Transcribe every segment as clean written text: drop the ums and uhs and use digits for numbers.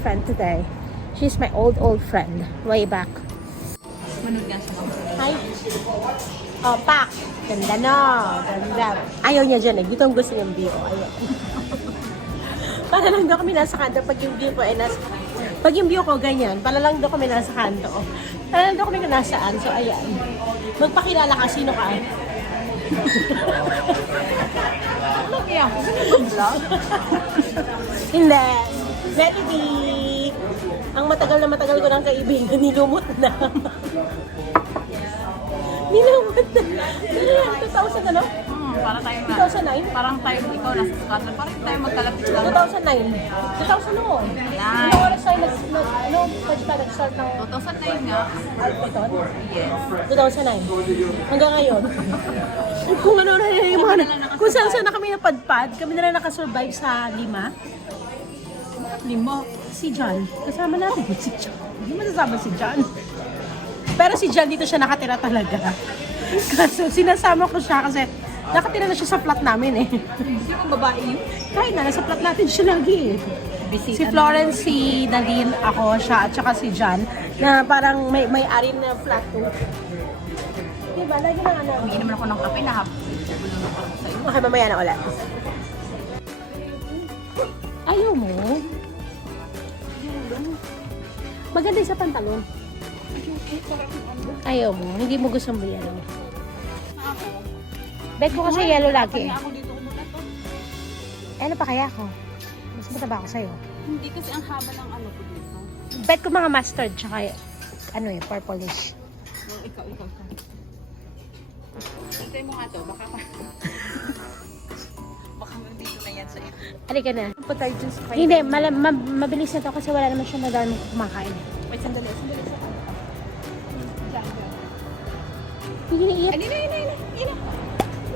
friend today. She's my old friend. Way back. Hi. Oh, Pak. Ganda no. Ganda. Ayaw niya dyan eh. Dito ang gusto niyang view. Ayaw. Para lang daw kami nasa kanto pag yung view ko ay nasa... Pag yung view ko ganyan, para lang daw kami nasa kanto. Para lang daw kami nasaan. So, ayan. Magpakilala ka. Sino ka? Kaya ako, vlog? Hindi. Let it be. Ang matagal ko ng kaibigan, nilumot na. Nilumot na. 2000 ano? Para tayo 2009? Parang tayo, ikaw nasa Scotland, parang tayo magkalapit lang. 2009. 2000 noon. Yan. Ano oras tayo nag-start ng 2009 nga. Alpiton? Yes. 2009. Hanggang ngayon. Kung ano na yung mga, kung saan na kami napadpad, kami na lang nakasurvive sa 5. Si John. Kasama natin si John. Hindi mo nasama si John. Pero si John dito siya nakatira talaga. Kasi sinasama ko siya kasi nakatira na siya sa flat namin eh. Sino babae yun? Kahit na, nasa flat natin siya lagi eh. Si Florence, si Nadine, ako, siya, at saka si John, na parang may-ari na flat to. Diba? Lagi na ano. Umiinom naman ako ng kape na bulong ako sa'yo. Okay, mamaya na ulit. Ayaw mo? Maganda yung sa pantalon. Ayaw mo? Hindi mo gusto mo yan? Bet ko kasi yellow lagi. Ako dito umulat to. Ano pa kaya ako? Mas mataba ako sa'yo. Hindi kasi ang haba ng ano ko dito. Bet ko mga mustard tsaka ano eh, purplish. Yung ikaw. Hintay mo nga to, baka pa. Baka dito na yan sa'yo. Halika na. Punta tayo dyan sa kayo. Hindi, mabilis na to kasi wala naman siya madami kumakain. Wait, sandali sa ano. Diyan. Hindi na-iyak. Ina.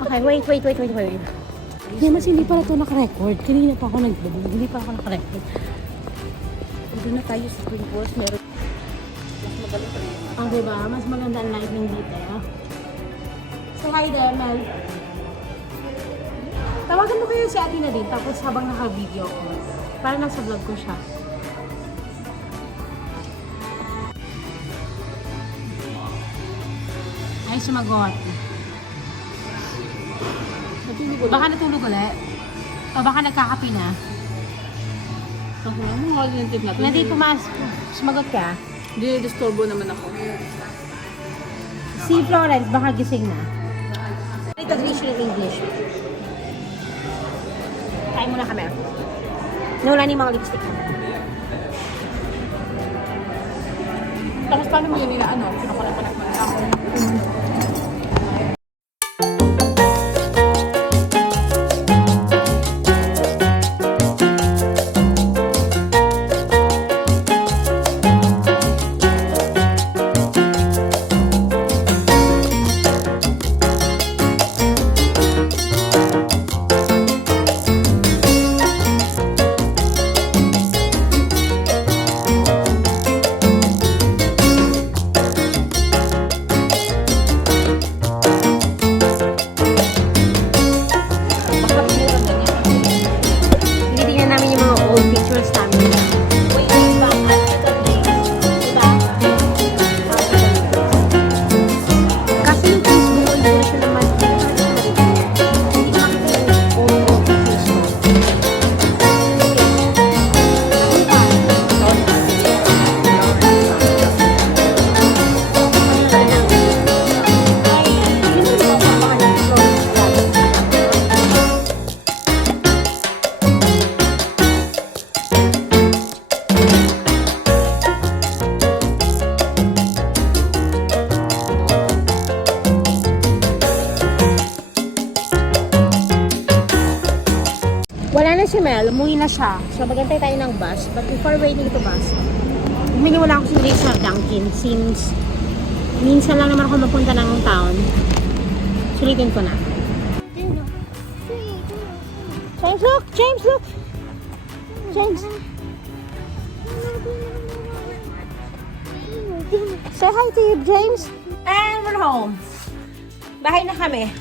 Okay, wait. Hindi, mas hindi pala ito naka-record. Kanina pa ako nag-vlog. Hindi pa ako naka-record. Doon na tayo sa Spring Coast. Meron. Mas magaling pa rin. Ang diba? Mas maganda ang lightning dito. So, hi there, Mel. Tawagan mo kayo si Ate na din. Tapos habang naka-video ko. Para nasa vlog ko siya. Ay, sumagot. Baka natulog ulit. O baka nagkakapi na. Ano mo hall yung tip natin? Hindi pumasok. Sumagot ka. Hindi, disturbo naman ako. Si Florence, baka gising na. Ito, English in English. Kain muna kami. Nawala ni mga lipstick. Tapos paano mo yun nila kinukulat-kulat mo nila ako. Wala na si Mel, umuwi na siya. So magantay tayo ng bus. But before waiting to bus, humingi muna ako si sa Dunkin since minsan lang naman ako mapunta ng town. Sulitin ko na. James, look! James, look! James! Say hi to you, James! And we're home. Bahay na kami.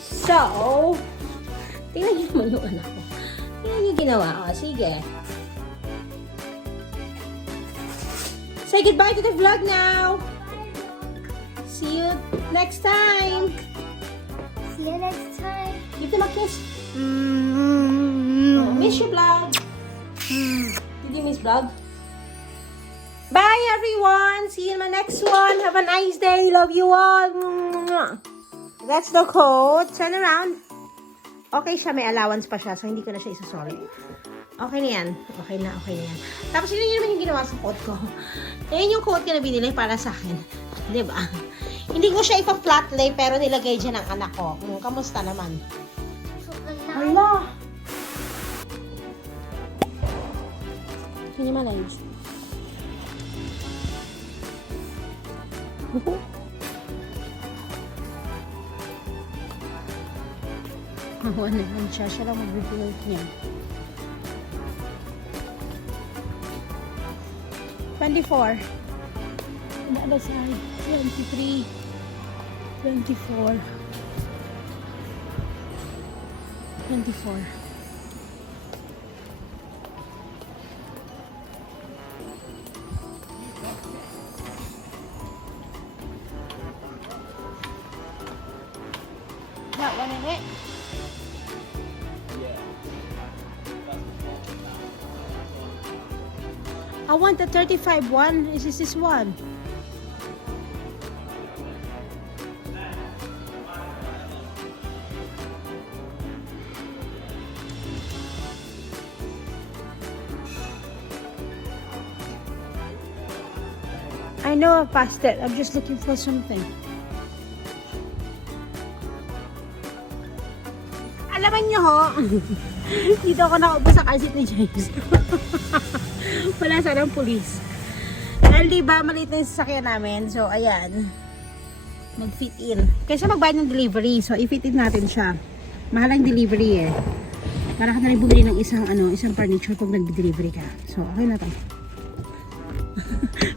So, tingnan niyo naman yung anak ko. Tingnan niyo ginawa ko. Sige. Say goodbye to the vlog now. See you next time. See you next time. Give them a kiss. Miss your vlog. Did you miss vlog? Bye everyone. See you in my next one. Have a nice day. Love you all. That's the coat. Turn around. Okay siya. May allowance pa siya. So hindi ko na siya isasolid. Okay na yan. Okay na yan. Tapos yun naman yung ginawa sa coat ko. Ayan yung coat ko na binili para sa akin. Diba? Hindi ko siya ipa-flat lay pero nilagay dyan ang anak ko. Kamusta naman? Hala! Can you manage? Mawa naman siya. Siya lang mag-rebuild niya. 24. On the other side. 23. 24. 24. That one in it? I want the 35 one. Is this one? I know I passed it. I'm just looking for something. Alaman nyo ho, dito ako nakaupo sa car seat ni James. Wala sanang police. Dahil diba, maliit na yung sasakyan namin. So, ayan. Mag-fit in. Kaysa magbayad ng delivery. So, i-fit in natin siya. Mahal ang delivery eh. Para ka na rin bumili ng isang furniture pag nag-delivery ka. So, okay na to.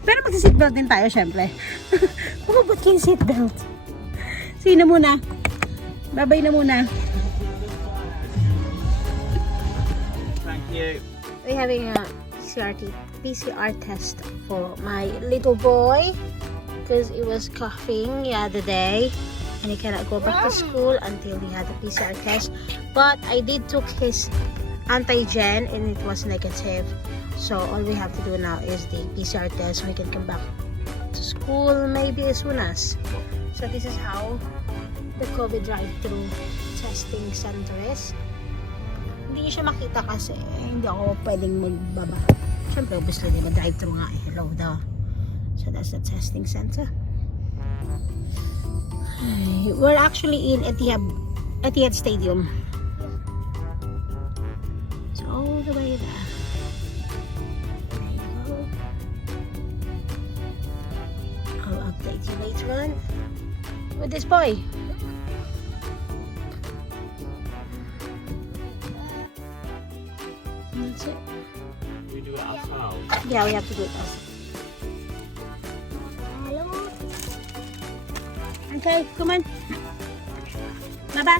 Pero mag-seatbelt din tayo, syempre. Pumabot kayo yung seatbelt. Sige na muna. Bye-bye na muna. Thank you. We're having a PCR test for my little boy because he was coughing the other day and he cannot go back to school until he had a PCR test. But I did took his antigen and it was negative. So all we have to do now is the PCR test so he can come back to school maybe as soon as. So this is how the COVID drive-thru testing center is. Hindi niyo siya makita kasi hindi ako pwedeng magbaba. Siyempre, obviously, diba, drive-thru nga eh. Hello, daw. So, that's the testing center. We're actually in Etihad Stadium. So, all the way there. There you go. I'll update you later on with this boy. That's it. We do it ourselves. Yeah, we have to do it ourselves. Hello. Okay, come on. Baba.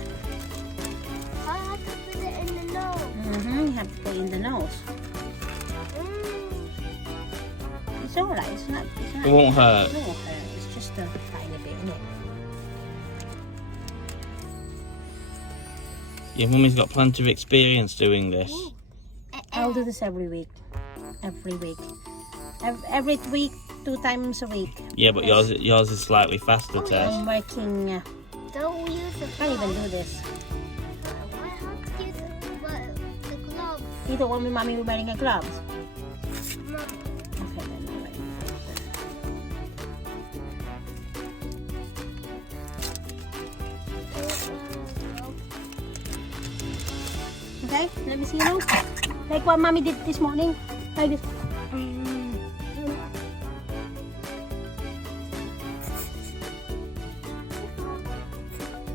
I have to put it in the nose. You have to put it in the nose. It's alright. It's not. It won't hurt. It won't hurt. It's just a tiny bit, isn't it? Your mummy's got plenty of experience doing this. I'll do this every week. Every week. Every week, 2 times a week. Yeah, but yours is slightly faster, Tess. I'm working. Don't use the Can't even do this. Why have to use the gloves? You don't want me, mommy, wearing a gloves. Mom. Okay, then I'm wearing gloves. Okay, let me see now. Like what mommy did this morning. Like this.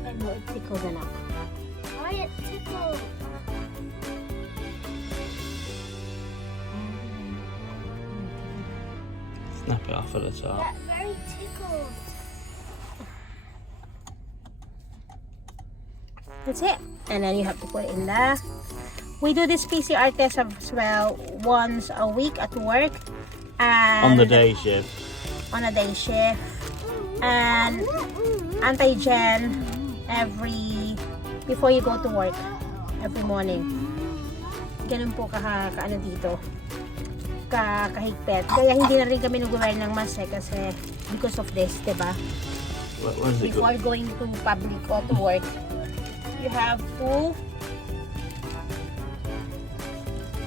I know it tickles enough. Why it tickled? Snap it off at the top. That very tickled. That's it. And then you have to put it in there. We do this PCR test as well once a week at work. And On the day shift. on a day shift, and anti-gen before you go to work every morning. Ganun po ano dito, kahigpit. Kaya hindi na rin kami nag-wear ng mask kasi because of this, diba? What is it? Before going to public or to work, you have to.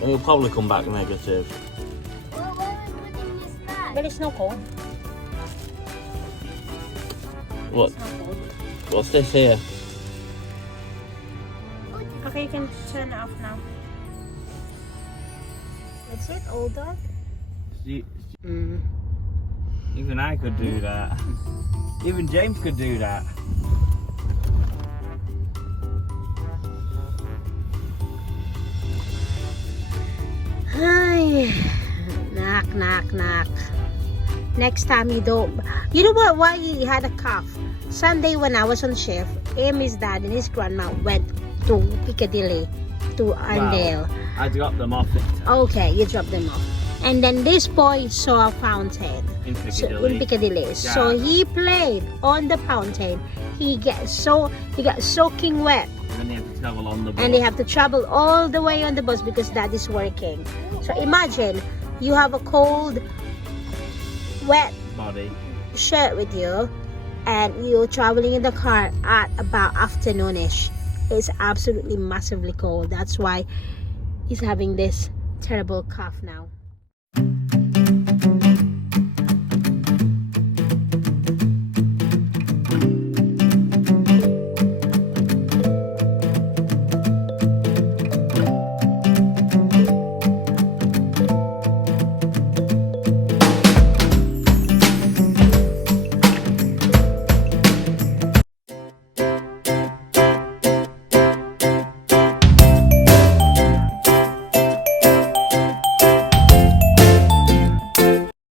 And you'll probably come back negative. Well, why are we putting this back? But it's no cold. What? It's no cold. What's this here? Okay, you can turn it off now. That's it, all done. Even I could do that. Even James could do that. Hi. Knock, knock, knock. Next time you don't. You know what? Why he had a cough? Sunday when I was on shift, his dad and his grandma went to Piccadilly, to Arndale. I dropped them off Okay, you dropped them off. And then this boy saw a fountain in in Piccadilly. So he played on the fountain. He got soaking wet. And then they have to travel on the bus. And they have to travel all the way on the bus because dad is working. So imagine you have a cold, wet Body. shirt with you and you're traveling in the car at about afternoonish. It's absolutely massively cold. That's why he's having this terrible cough now.